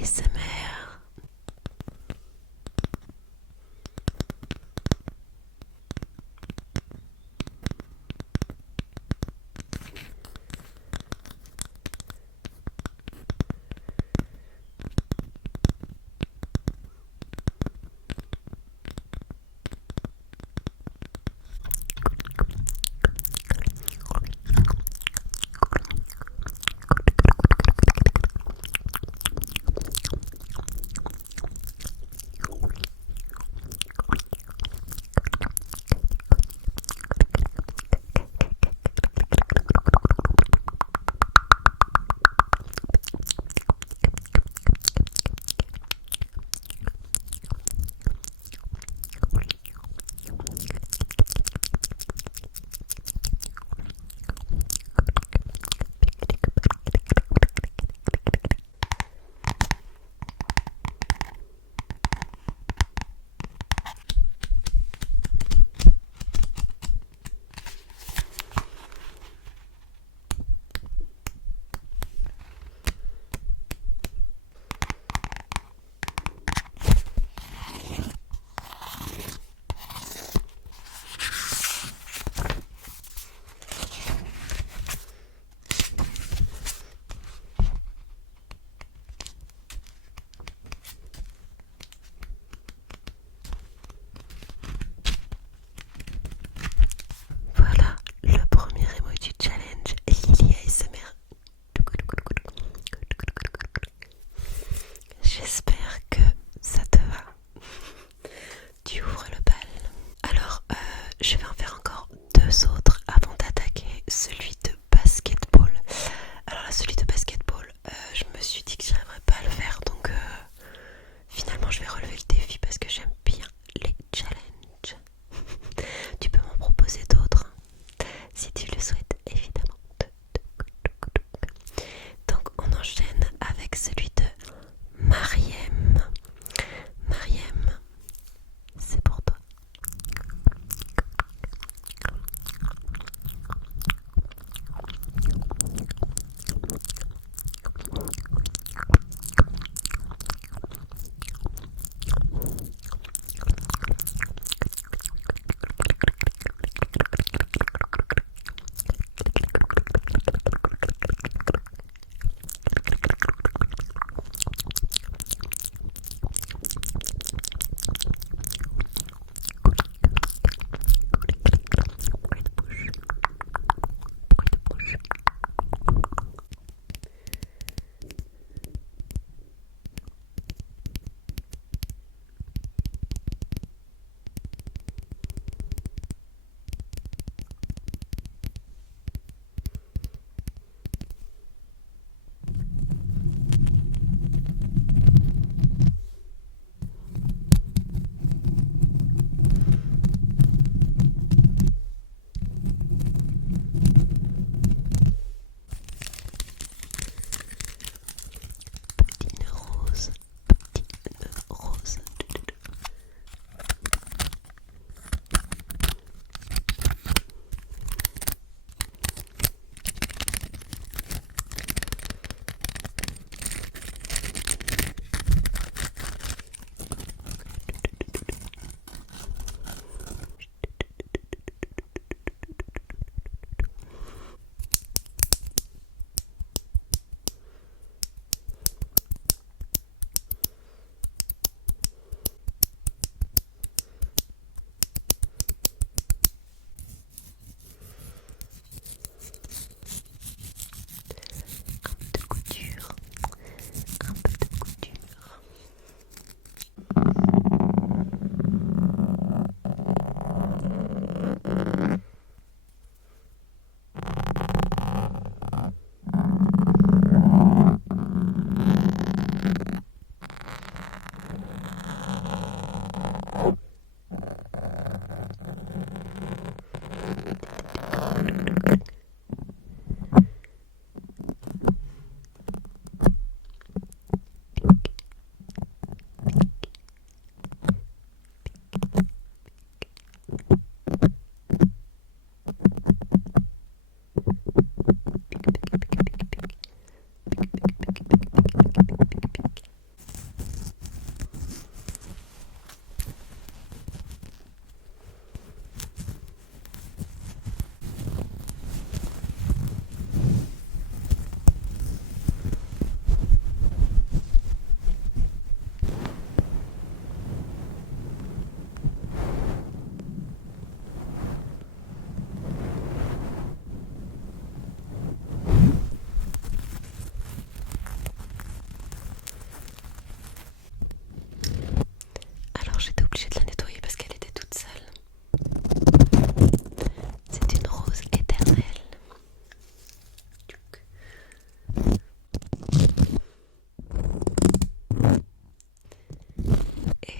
ASMR.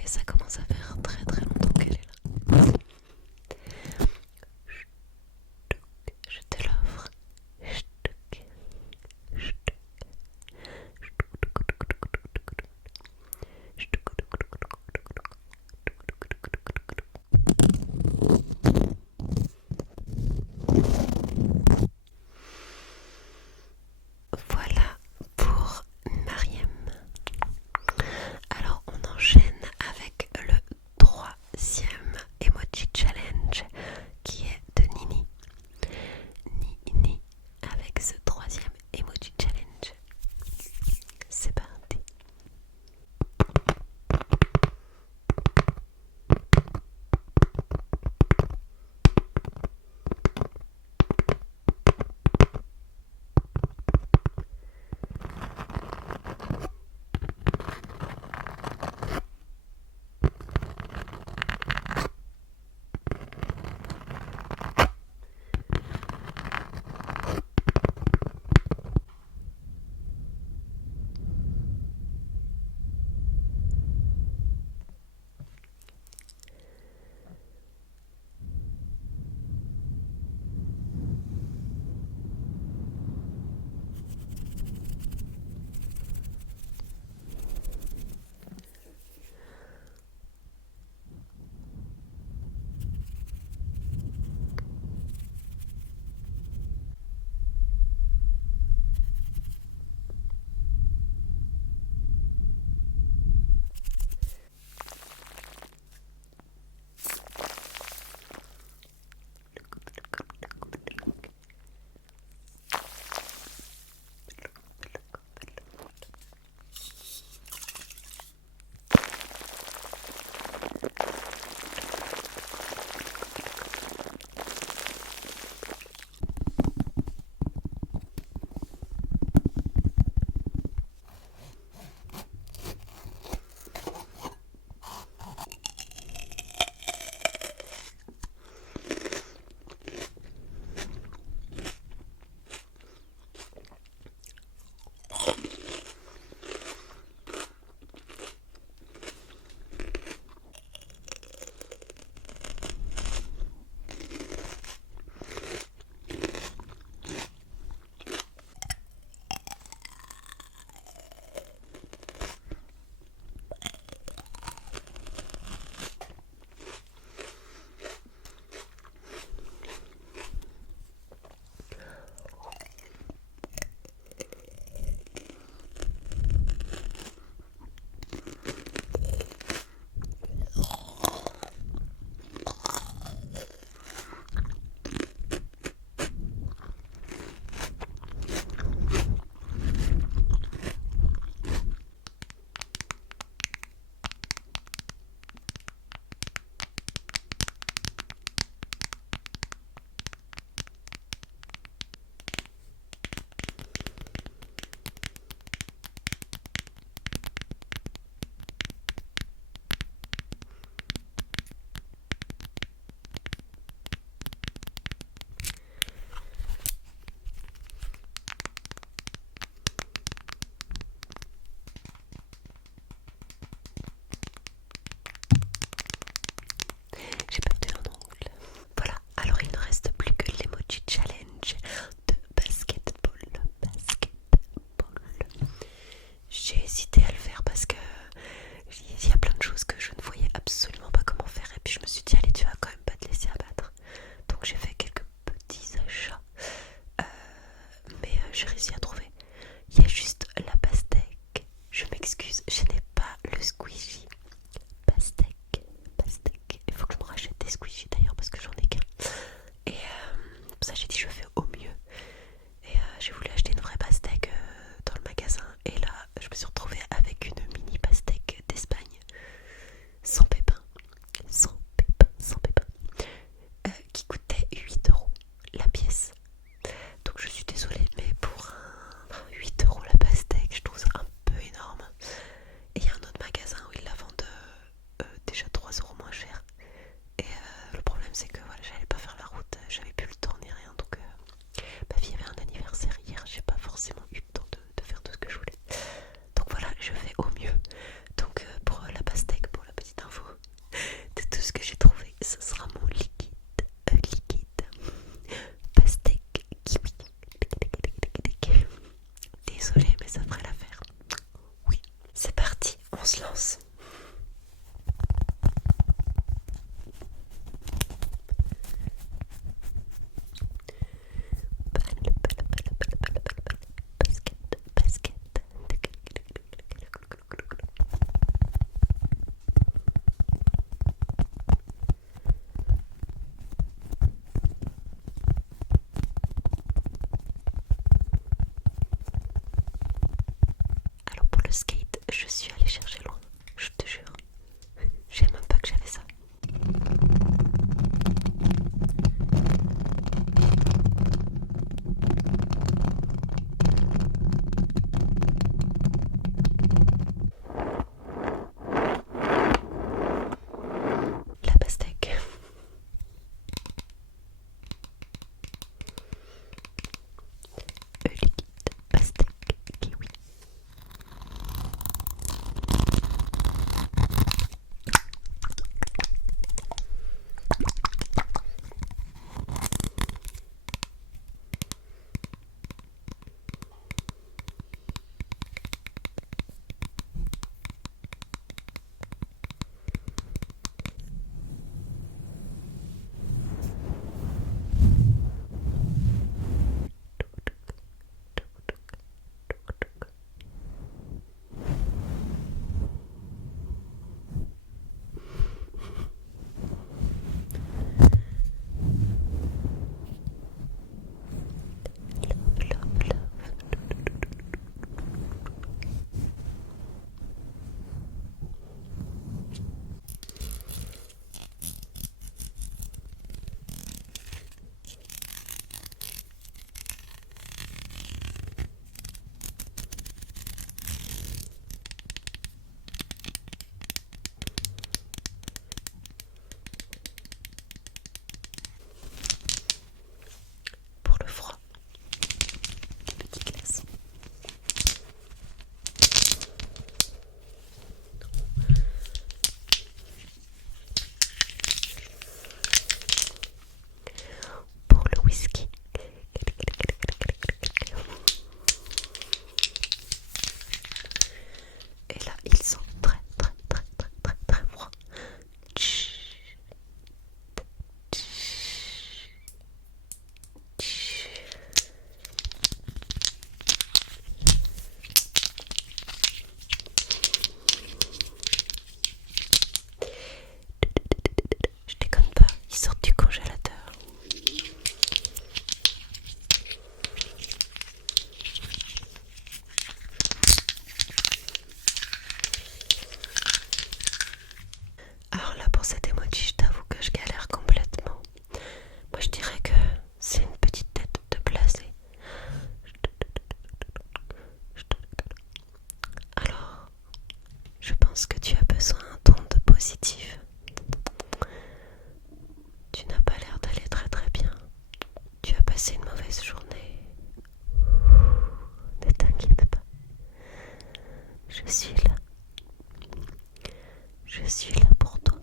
ça commence à faire très très longtemps qu'elle est là. Je te l'offre. Voilà pour Mariam. Alors on enchaîne avec le troisième emoji challenge qui est de Nini. Nini avec ce troisième emoji challenge. C'est parti. J'ai perdu un ongle. Voilà, alors il ne reste plus que l'emoji challenge de basketball. J'ai hésité à le faire parce que il y a plein de choses que je ne voyais absolument pas comment faire. Et puis je me suis dit, allez, tu vas quand même pas te laisser abattre. Donc j'ai fait quelques petits achats. Mais j'ai réussi à trouver. Il y a juste la pastèque. Je m'excuse, je n'ai pas le squishy. Pastèque. Il faut que je me rachète des squishy d'ailleurs parce que j'en ai qu'un. Et pour ça j'ai dit je fais au mieux. Et j'ai voulu acheter une vraie pastèque dans le magasin. Et là je me suis retrouvée avec une mini pastèque d'Espagne. Sans pépins. Qui coûtait 8 € la pièce. Donc je suis désolée, mais pour 8 € la pastèque, je trouve ça un peu énorme. Et il y a un autre magasin où ils la vendent déjà 3 € moins cher. Et le problème c'est que voilà, j'allais pas faire la route, j'avais plus le temps ni rien. Donc ma fille avait un anniversaire hier, j'ai pas forcément eu le temps de faire tout ce que je voulais. Donc voilà, je se lance. Basket. Alors pour le skate, je suis allée chercher loin, je te jure. Je savais même pas que j'avais ça. La pastèque. Liquide, pastèque, kiwi. Love. Pour le froid, des petits glaçons. Pour le whisky. Et là, ils sont très froids. Je déconne pas, ils sortent du congélateur. Alors là, pour cet emoji, je t'avoue que je galère complètement. Moi, je dirais que c'est une petite tête de blasé. Alors, je pense que tu as besoin d'un ton de positif. Tu n'as pas l'air d'aller très bien. Tu as passé une mauvaise journée. Ne t'inquiète pas. Je suis là. Je suis là pour toi.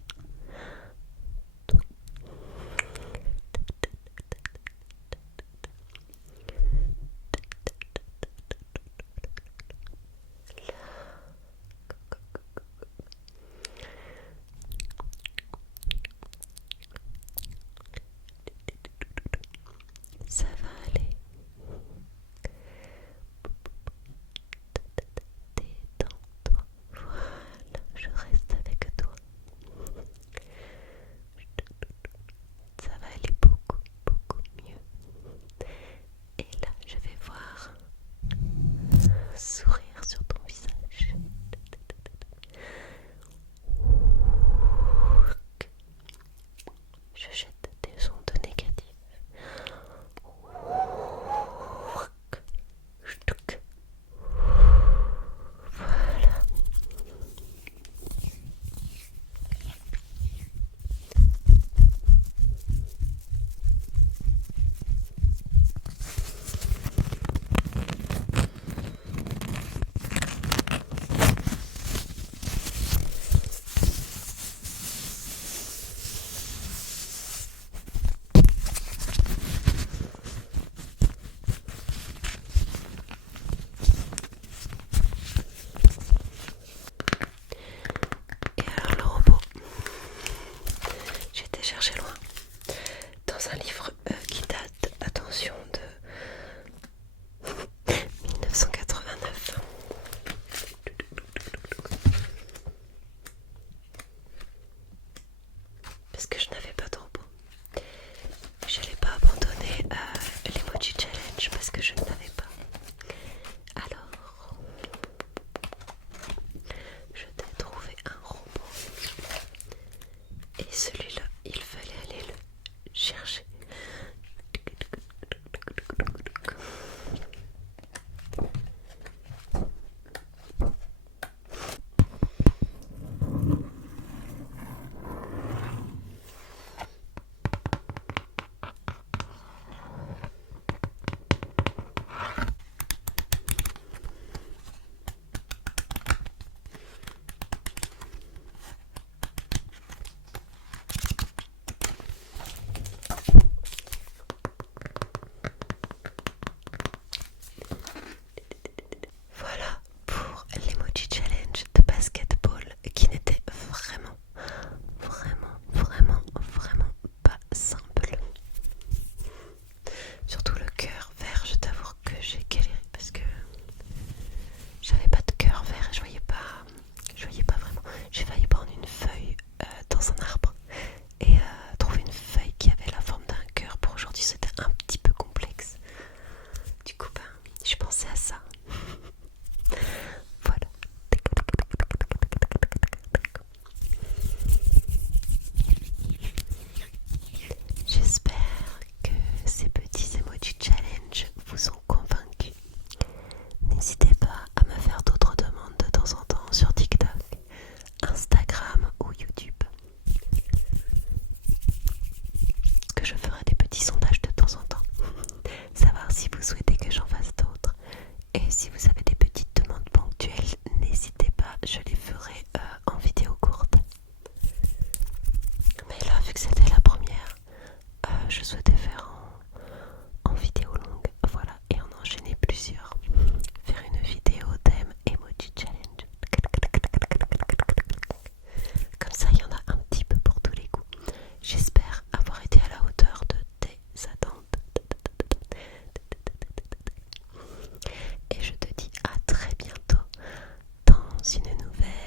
Ça va aller. Détends-toi. Voilà, je reste avec toi. nouvelles.